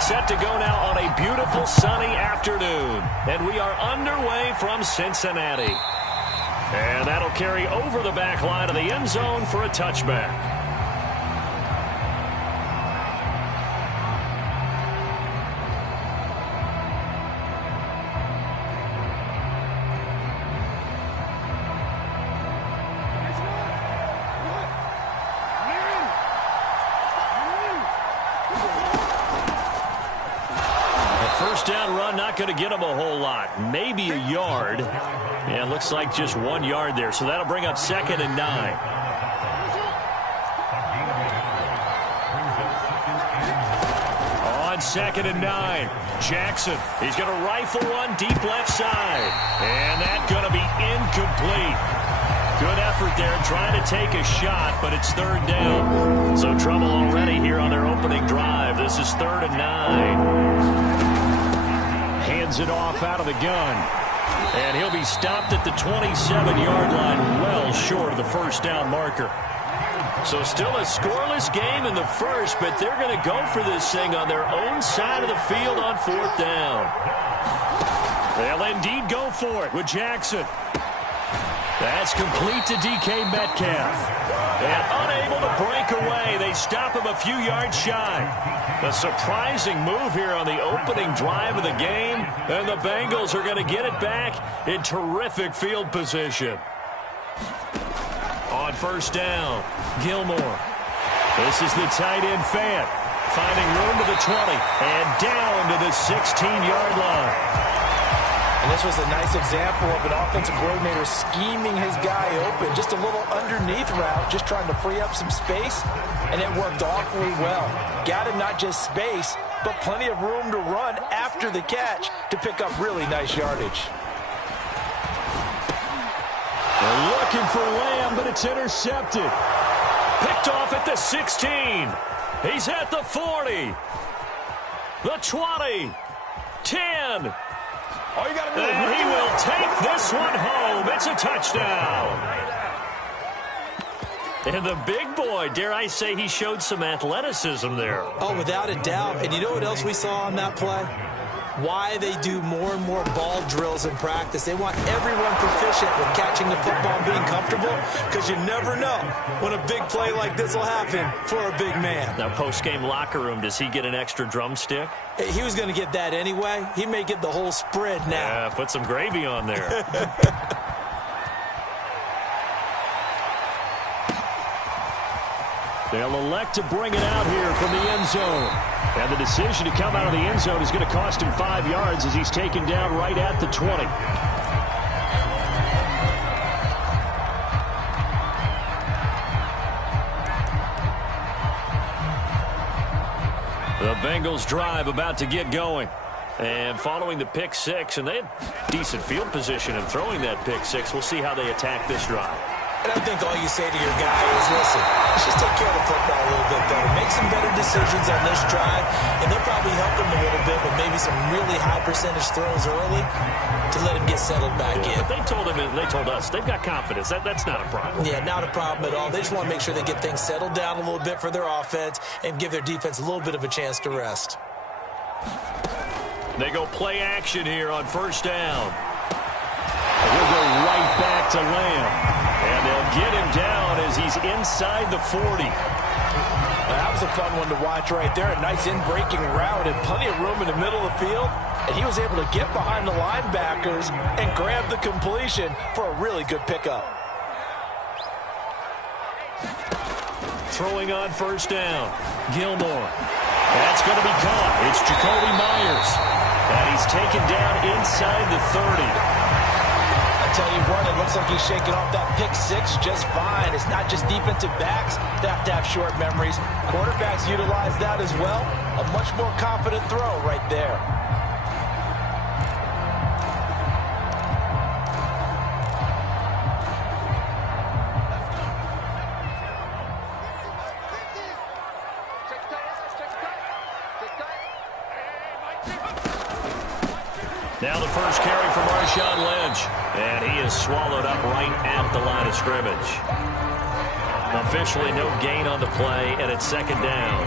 Set to go now on a beautiful sunny afternoon. And we are underway from Cincinnati. And that'll carry over the back line of the end zone for a touchback. Down run, not going to get him a whole lot. Maybe a yard. Yeah, looks like just 1 yard there. So that'll bring up 2nd and 9. On 2nd and 9, Jackson. He's going to rifle one deep left side. And that's going to be incomplete. Good effort there trying to take a shot, but it's 3rd down. So trouble already here on their opening drive. This is 3rd and 9. Hands it off out of the gun. And he'll be stopped at the 27-yard line, well short of the first down marker. So still a scoreless game in the first, but they're going to go for this thing on their own side of the field on 4th down. They'll indeed go for it with Jackson. That's complete to DK Metcalf. And unable to break away, they stop him a few yards shy. A surprising move here on the opening drive of the game, and the Bengals are going to get it back in terrific field position. On 1st down, Gilmore. This is the tight end Fant, finding room to the 20 and down to the 16-yard line. And this was a nice example of an offensive coordinator scheming his guy open. Just a little underneath route, just trying to free up some space, and it worked awfully well. Got him not just space, but plenty of room to run after the catch to pick up really nice yardage. They're looking for Lamb, but it's intercepted. Picked off at the 16. He's at the 40. The 20. 10. And he will take this one home. It's a touchdown. And the big boy, dare I say, he showed some athleticism there. Oh, without a doubt. And you know what else we saw on that play? Why they do more and more ball drills in practice. They want everyone proficient with catching the football and being comfortable, because you never know when a big play like this will happen for a big man. Now, post-game locker room, does he get an extra drumstick? He was going to get that anyway. He may get the whole spread now. Yeah, put some gravy on there. They'll elect to bring it out here from the end zone. And the decision to come out of the end zone is going to cost him 5 yards as he's taken down right at the 20. The Bengals drive about to get going. And following the pick six, and they had decent field position in throwing that pick six. We'll see how they attack this drive. And I think all you say to your guy is, listen, let's just take care of the football a little bit better. Make some better decisions on this drive, and they'll probably help him a little bit with maybe some really high percentage throws early to let him get settled back in. But they told him, and they told us, they've got confidence. That's not a problem. Yeah, not a problem at all. They just want to make sure they get things settled down a little bit for their offense and give their defense a little bit of a chance to rest. They go play action here on 1st down. And we'll go right back to Lamb. And they'll get him down as he's inside the 40. That was a fun one to watch right there. A nice in-breaking route and plenty of room in the middle of the field. And he was able to get behind the linebackers and grab the completion for a really good pickup. Throwing on 1st down. Gilmore. That's going to be caught. It's Jacoby Myers. And he's taken down inside the 30. I tell you what, it looks like he's shaking off that pick six just fine. It's not just defensive backs that have to have short memories. Quarterbacks utilize that as well. A much more confident throw right there. Now the first carry for Marshawn Lynch. And he is swallowed up right at the line of scrimmage. Officially no gain on the play, and it's 2nd down.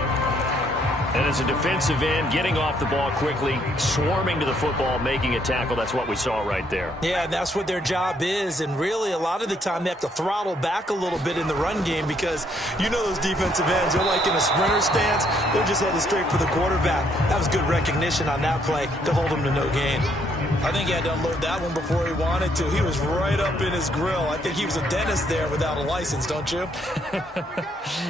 And as a defensive end, getting off the ball quickly, swarming to the football, making a tackle, that's what we saw right there. Yeah, and that's what their job is. And really, a lot of the time, they have to throttle back a little bit in the run game because you know those defensive ends, they're like in a sprinter stance. They're just headed straight for the quarterback. That was good recognition on that play to hold them to no gain. I think he had to unload that one before he wanted to. He was right up in his grill. I think he was a dentist there without a license, don't you?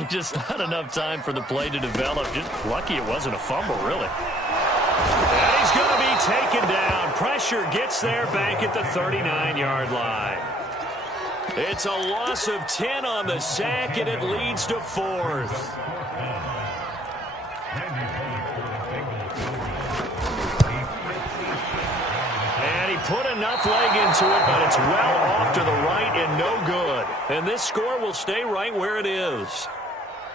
Just not enough time for the play to develop. Just lucky it wasn't a fumble, really. And he's going to be taken down. Pressure gets there back at the 39-yard line. It's a loss of 10 on the sack, and it leads to 4th. Put enough leg into it, but it's well off to the right and no good. And this score will stay right where it is.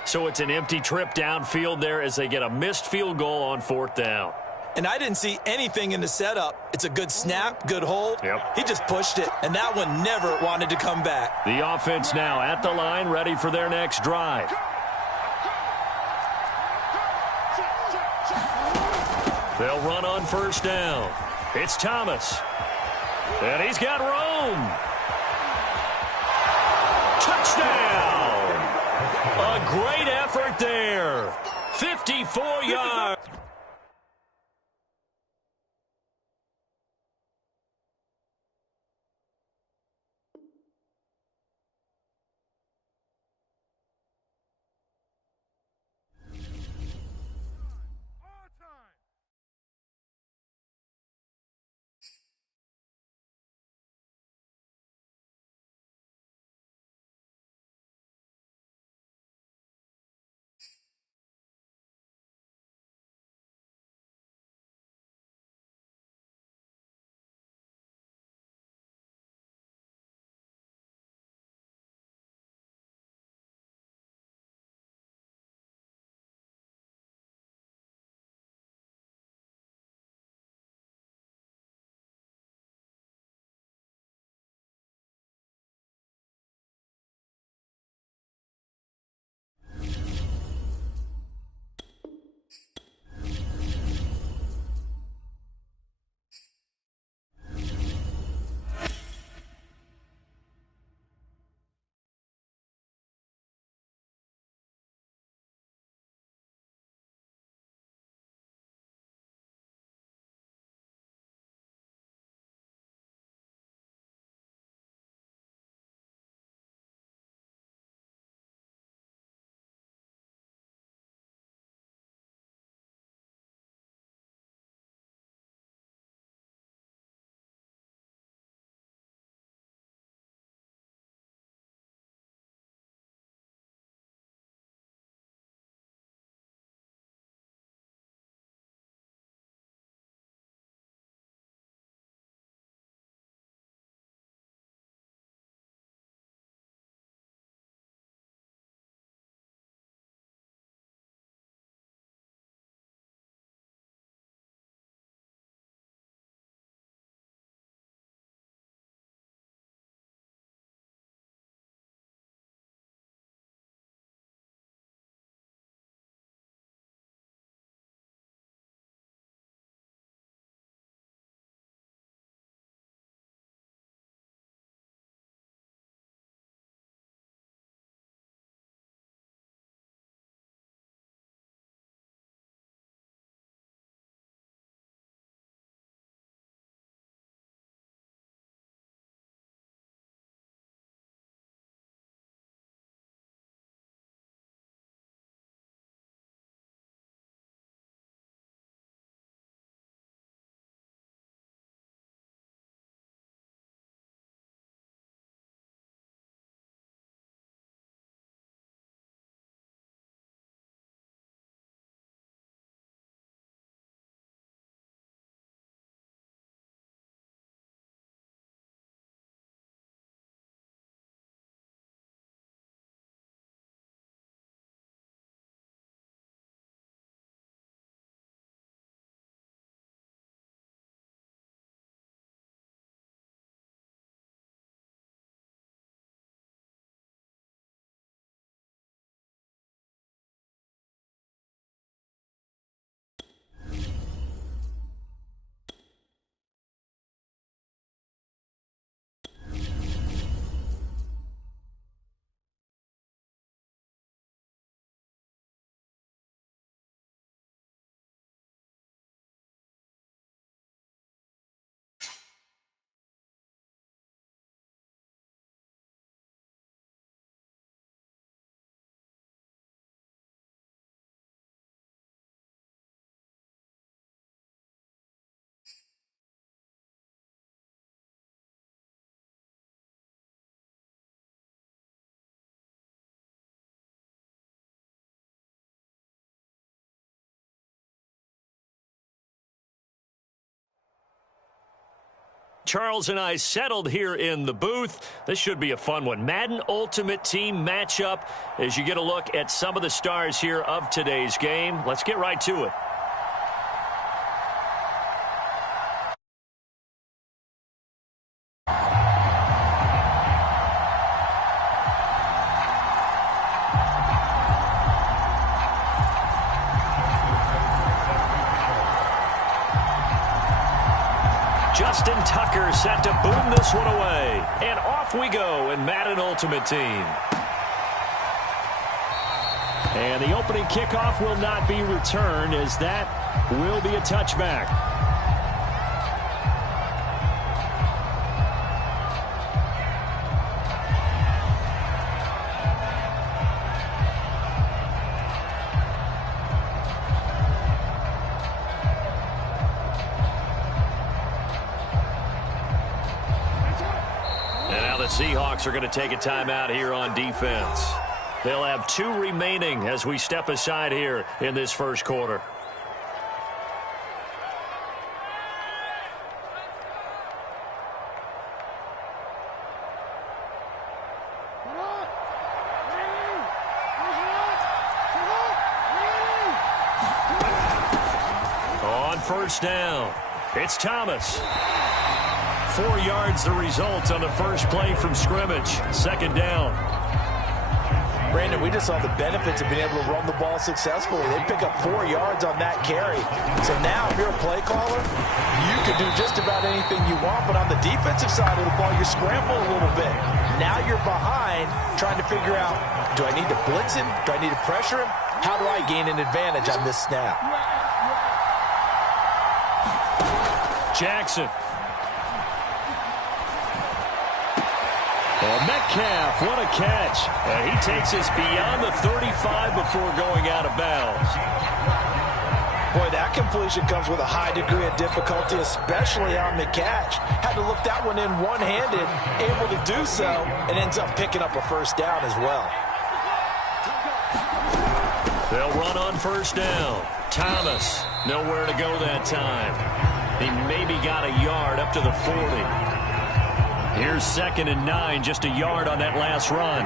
So it's an empty trip downfield there as they get a missed field goal on 4th down. And I didn't see anything in the setup. It's a good snap, good hold. Yep. He just pushed it, and that one never wanted to come back. The offense now at the line, ready for their next drive. They'll run on 1st down. It's Thomas. And he's got room. Touchdown! A great effort there. 54 yards. Charles and I settled here in the booth. This should be a fun one. Madden Ultimate Team matchup as you get a look at some of the stars here of today's game. Let's get right to it. Justin Tucker set to boom this one away. And off we go in Madden Ultimate Team. And the opening kickoff will not be returned, as that will be a touchback. Seahawks are going to take a timeout here on defense. They'll have 2 remaining as we step aside here in this first quarter. On first down, it's Thomas. 4 yards the result on the first play from scrimmage. Second down. Brandon, we just saw the benefits of being able to run the ball successfully. They pick up 4 yards on that carry. So now, if you're a play caller, you can do just about anything you want. But on the defensive side of the ball, you scramble a little bit. Now you're behind, trying to figure out, do I need to blitz him? Do I need to pressure him? How do I gain an advantage on this snap? Jackson. Oh, Metcalf, what a catch. And he takes us beyond the 35 before going out of bounds. Boy, that completion comes with a high degree of difficulty, especially on the catch. Had to look that one in one-handed, able to do so, and ends up picking up a first down as well. They'll run on first down. Thomas, nowhere to go that time. He maybe got a yard up to the 40. Here's 2nd and 9, just a yard on that last run.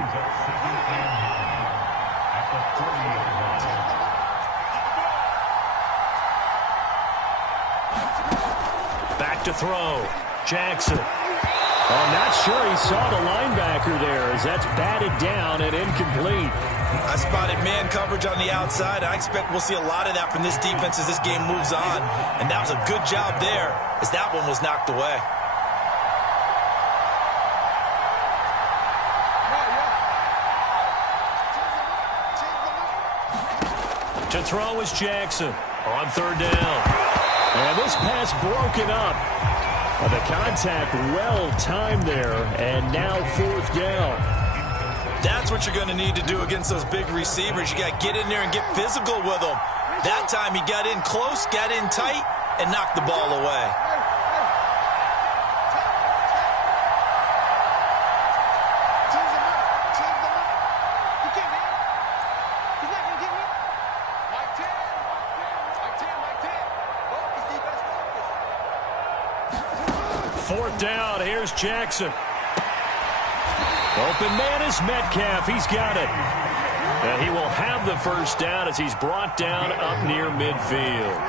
Back to throw. Jackson. I'm not sure he saw the linebacker there, as that's batted down and incomplete. I spotted man coverage on the outside. I expect we'll see a lot of that from this defense as this game moves on. And that was a good job there, as that one was knocked away. To throw is Jackson on 3rd down. And this pass broken up. The contact well timed there, and now 4th down. That's what you're going to need to do against those big receivers. You got to get in there and get physical with them. That time he got in close, got in tight, and knocked the ball away. Down, here's Jackson. Open man is Metcalf. He's got it. And he will have the first down as he's brought down up near midfield.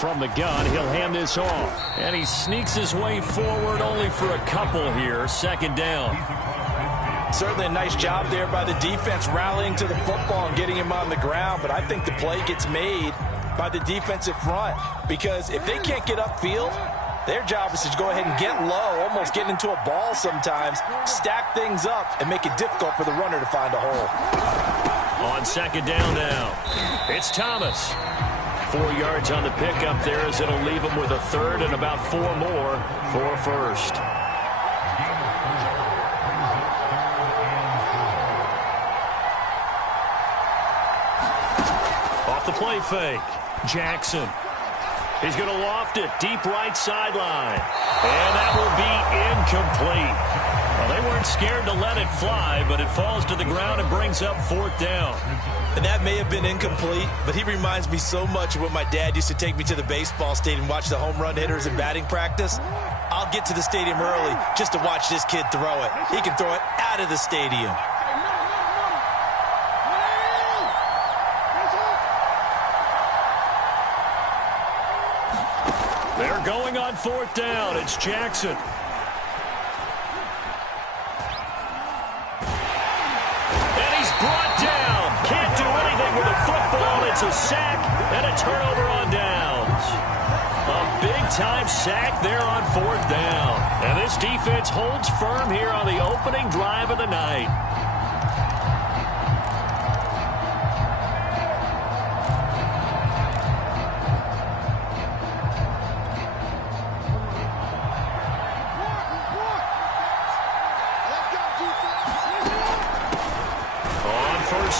From the gun, he'll hand this off. And he sneaks his way forward only for a couple here. 2nd down. Certainly a nice job there by the defense rallying to the football and getting him on the ground. But I think the play gets made by the defensive front, because if they can't get upfield, their job is to go ahead and get low, almost get into a ball sometimes, stack things up, and make it difficult for the runner to find a hole. On 2nd down now, it's Thomas. 4 yards on the pickup there, as it'll leave him with a 3rd and about 4 more for 1st. Off the play fake. Jackson. He's going to loft it deep right sideline. And that will be incomplete. Well, they weren't scared to let it fly, but it falls to the ground and brings up 4th down. And that may have been incomplete, but he reminds me so much of when my dad used to take me to the baseball stadium and watch the home run hitters in batting practice. I'll get to the stadium early just to watch this kid throw it. He can throw it out of the stadium. They're going on fourth down. It's Jackson. And he's brought down. Can't do anything with a football. It's a sack and a turnover on downs. A big-time sack there on fourth down. And this defense holds firm here on the opening drive of the night.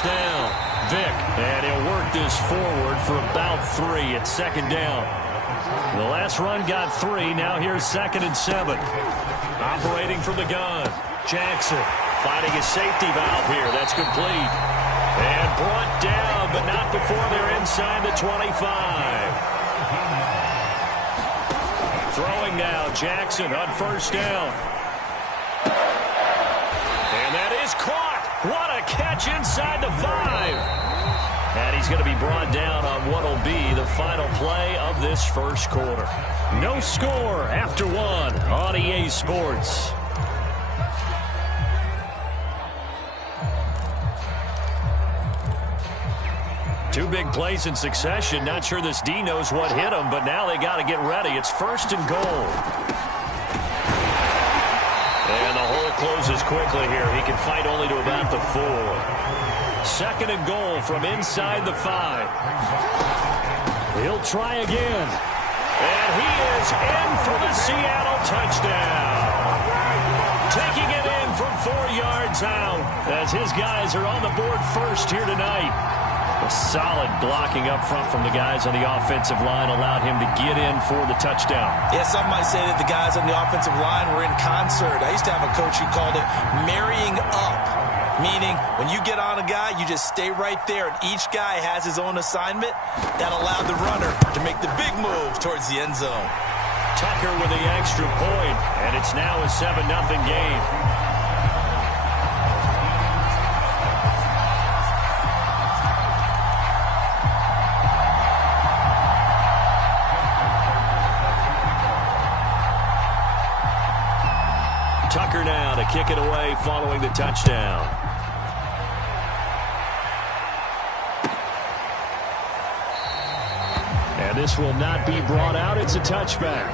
Down. Vick, and he'll work this forward for about 3 at second down. The last run got 3. Now here's 2nd and 7. Operating from the gun. Jackson finding a safety valve here. That's complete. And brought down, but not before they're inside the 25. Throwing now, Jackson on first down. And that is caught. What a catch inside the 5. And he's going to be brought down on what will be the final play of this first quarter. No score after 1 on EA Sports. Two big plays in succession. Not sure this D knows what hit him, but now they got to get ready. It's 1st and goal. And the hole closes quickly here. He can fight only to about the 4. 2nd and goal from inside the 5. He'll try again. And he is in for the Seattle touchdown. Taking it in from 4 yards out as his guys are on the board first here tonight. A solid blocking up front from the guys on the offensive line allowed him to get in for the touchdown. Yeah, some might say that the guys on the offensive line were in concert. I used to have a coach who called it marrying up, meaning when you get on a guy, you just stay right there, and each guy has his own assignment. That allowed the runner to make the big move towards the end zone. Tucker with the extra point, and it's now a 7-0 game. Tucker now to kick it away following the touchdown. And this will not be brought out. It's a touchback.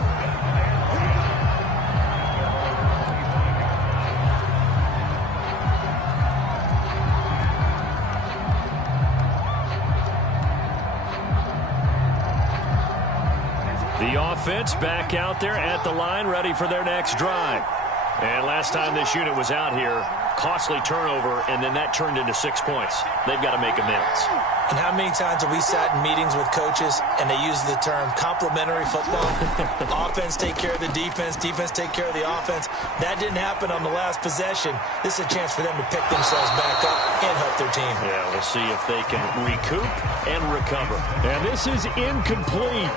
The offense back out there at the line, ready for their next drive. And last time this unit was out here, costly turnover, and then that turned into 6 points. They've got to make amends. And how many times have we sat in meetings with coaches and they use the term complementary football? Offense take care of the defense, defense take care of the offense. That didn't happen on the last possession. This is a chance for them to pick themselves back up and help their team. Yeah, we'll see if they can recoup and recover. And this is incomplete.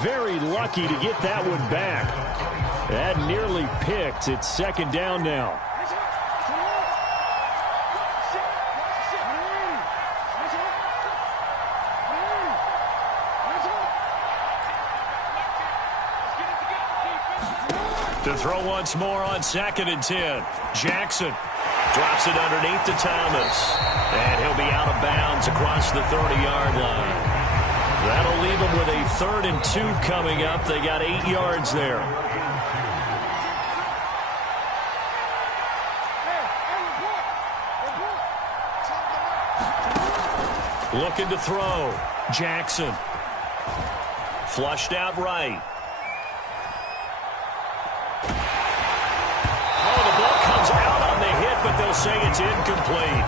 Very lucky to get that one back. That nearly picked. It's 2nd down now. To throw once more on 2nd and 10. Jackson drops it underneath to Thomas. And he'll be out of bounds across the 30-yard line. That'll leave them with a 3rd and 2 coming up. They got 8 yards there. Looking to throw. Jackson. Flushed out right. Oh, the ball comes out on the hit, but they'll say it's incomplete.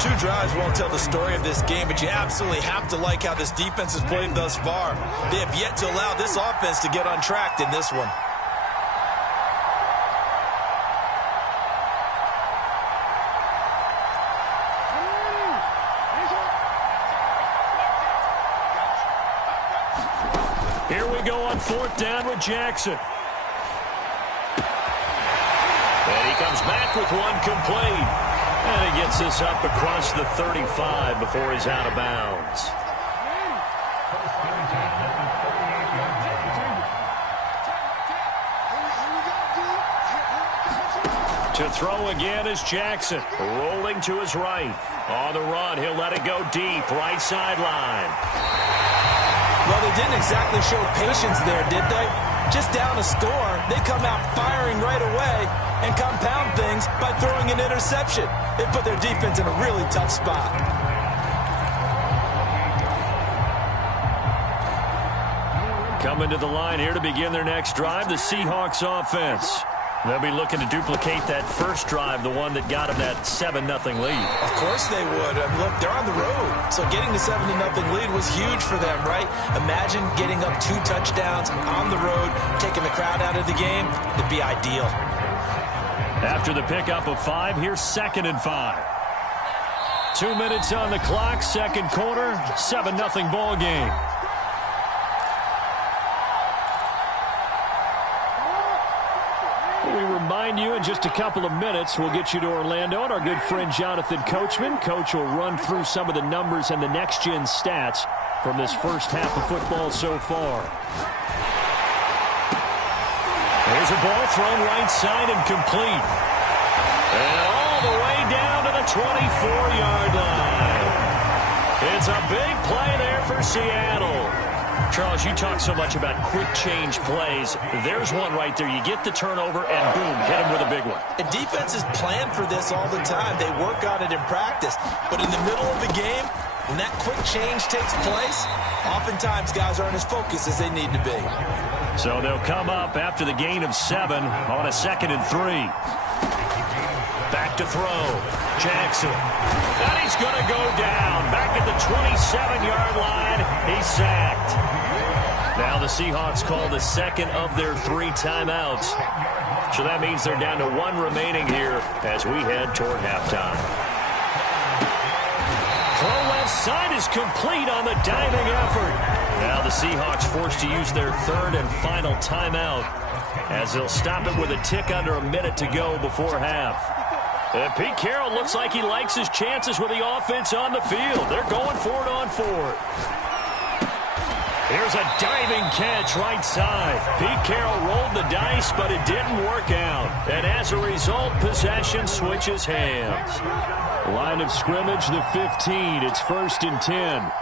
2 drives won't tell the story of this game, but you absolutely have to like how this defense has played thus far. They have yet to allow this offense to get untracked in this one. Here we go on 4th down with Jackson. And he comes back with one complete. And he gets this up across the 35 before he's out of bounds. To throw again is Jackson, rolling to his right. On the run, he'll let it go deep, right sideline. Well, they didn't exactly show patience there, did they? Just down a score, they come out firing right away and compound things by throwing an interception. They put their defense in a really tough spot. Coming to the line here to begin their next drive, the Seahawks offense. They'll be looking to duplicate that first drive, the one that got them that 7-0 lead. Of course they would. Look, they're on the road, so getting the 7-0 lead was huge for them, right? Imagine getting up 2 touchdowns on the road, taking the crowd out of the game. It'd be ideal. After the pickup of 5, here's 2nd and 5. 2 minutes on the clock, second quarter, 7-0 ball game. We remind you in just a couple of minutes, we'll get you to Orlando and our good friend Jonathan Coachman. Coach will run through some of the numbers and the next-gen stats from this first half of football so far. There's a ball thrown right side and complete. And all the way down to the 24-yard line. It's a big play there for Seattle. Charles, you talk so much about quick change plays. There's one right there. You get the turnover and boom, hit him with a big one. And defenses plan for this all the time. They work on it in practice. But in the middle of the game, when that quick change takes place, oftentimes guys aren't as focused as they need to be. So they'll come up after the gain of 7 on a 2nd and 3. Back to throw. Jackson. And he's going to go down. Back at the 27-yard line. He's sacked. Now the Seahawks call the second of their 3 timeouts. So that means they're down to 1 remaining here as we head toward halftime. Throw left side is complete on the diving effort. Now the Seahawks forced to use their 3rd and final timeout as they'll stop it with a tick under a minute to go before half. Pete Carroll looks like he likes his chances with the offense on the field. They're going for it on 4th. Here's a diving catch right side. Pete Carroll rolled the dice, but it didn't work out. And as a result, possession switches hands. Line of scrimmage, the 15. It's 1st and 10.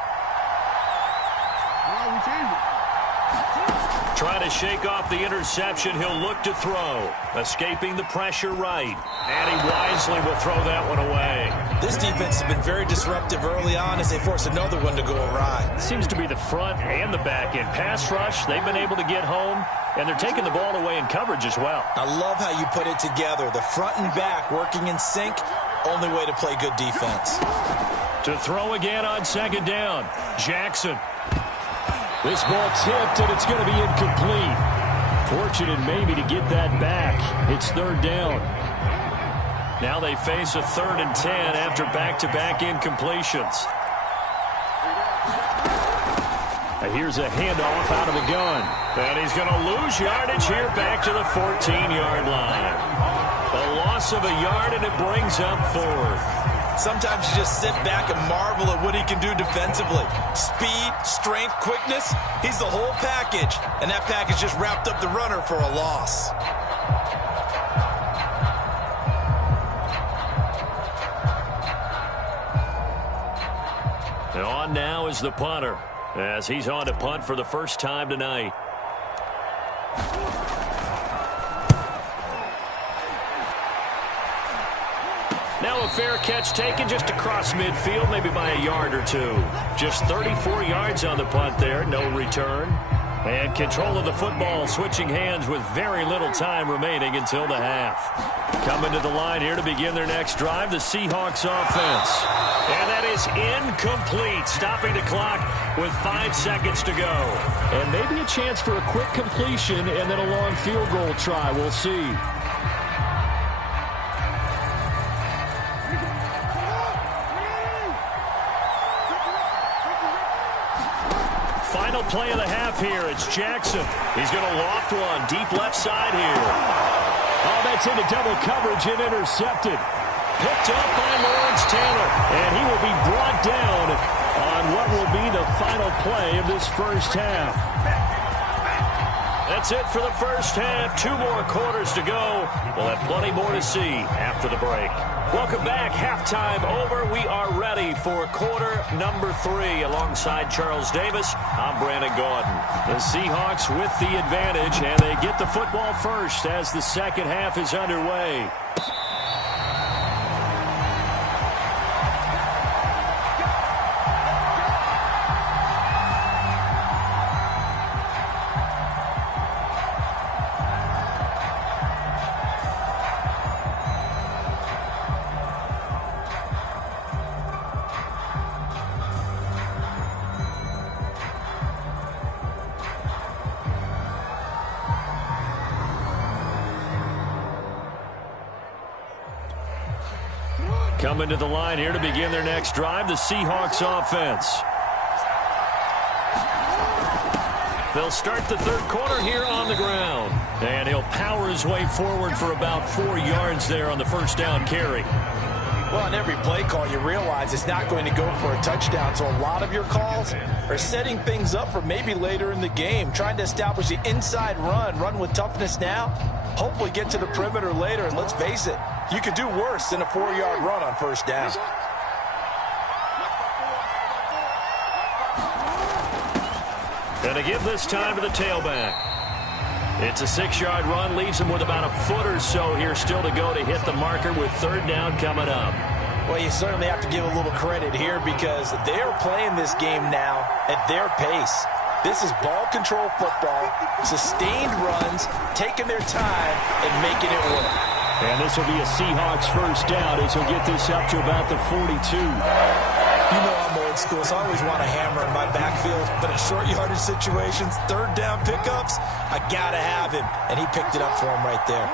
Trying to shake off the interception, he'll look to throw. Escaping the pressure right. And he wisely will throw that one away. This defense has been very disruptive early on as they force another one to go awry. Seems to be the front and the back end. Pass rush, they've been able to get home, and they're taking the ball away in coverage as well. I love how you put it together. The front and back working in sync, only way to play good defense. To throw again on 2nd down, Jackson. This ball tipped, and it's going to be incomplete. Fortunate maybe to get that back. It's 3rd down. Now they face a 3rd and 10 after back-to-back incompletions. Here's a handoff out of the gun. And he's going to lose yardage here back to the 14-yard line. A loss of a yard, and it brings up 4th. Sometimes you just sit back and marvel at what he can do defensively. Speed, strength, quickness, he's the whole package. And that package just wrapped up the runner for a loss. And on now is the punter, as he's on to punt for the first time tonight. Now a fair catch taken just across midfield, maybe by a yard or 2. Just 34 yards on the punt there, no return. And control of the football switching hands with very little time remaining until the half. Coming to the line here to begin their next drive, the Seahawks offense. And that is incomplete, stopping the clock with 5 seconds to go. And maybe a chance for a quick completion and then a long field goal try. We'll see. final play of the half here. It's Jackson. He's going to loft one deep left side here. Oh, that's into double coverage and intercepted. Picked up by Lawrence Taylor. And he will be brought down on what will be the final play of this first half. That's it for the first half. 2 more quarters to go. We'll have plenty more to see after the break. Welcome back. Halftime over. We are ready for quarter number 3. Alongside Charles Davis, I'm Brandon Gaudin. The Seahawks with the advantage, and they get the football first as the second half is underway. Coming to the line here to begin their next drive, the Seahawks offense. They'll start the third quarter here on the ground. And he'll power his way forward for about 4 yards there on the first down carry. Well, on every play call, you realize it's not going to go for a touchdown. So a lot of your calls are setting things up for maybe later in the game, trying to establish the inside run with toughness now, hopefully get to the perimeter later. And let's face it, you could do worse than a 4-yard run on first down. And to give this time to the tailback. It's a 6-yard run, leaves him with about a foot or so here still to go to hit the marker with third down coming up. Well, you certainly have to give a little credit here because they're playing this game now at their pace. This is ball control football, sustained runs, taking their time and making it work. And this will be a Seahawks first down as he'll get this up to about the 42. You know I'm old school, so I always want a hammer in my backfield. But in short yardage situations, third down pickups, I got to have him. And he picked it up for him right there.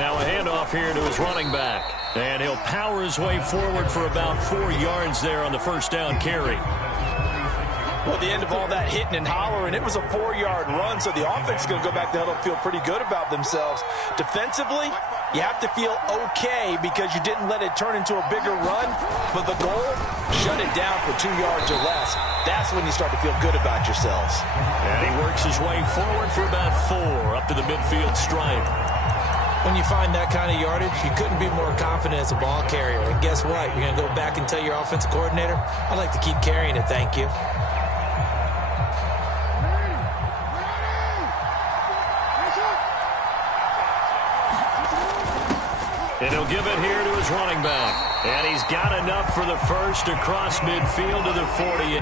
Now a handoff here to his running back. And he'll power his way forward for about 4 yards there on the first down carry. Well, at the end of all that hitting and hollering, it was a 4-yard run, so the offense is going to go back to huddle and feel pretty good about themselves. Defensively, you have to feel okay because you didn't let it turn into a bigger run, but the goal, shut it down for 2 yards or less. That's when you start to feel good about yourselves. And he works his way forward for about 4 up to the midfield stripe. When you find that kind of yardage, you couldn't be more confident as a ball carrier. And guess what? You're going to go back and tell your offensive coordinator, I'd like to keep carrying it, thank you. And he'll give it here to his running back. And he's got enough for the first across midfield to the 40.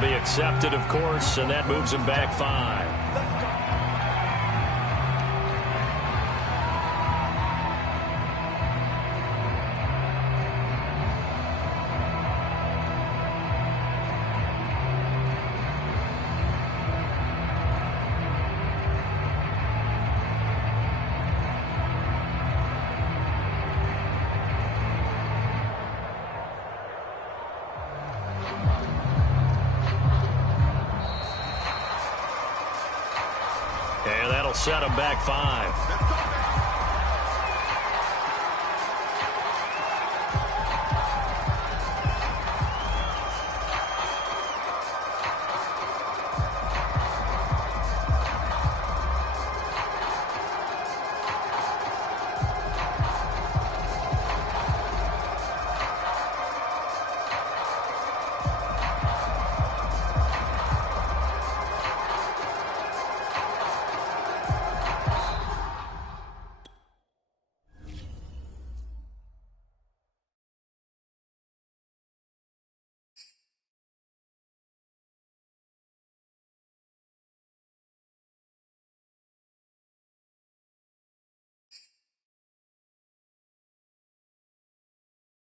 Be accepted, of course, and that moves him back 5. That'll set them back 5.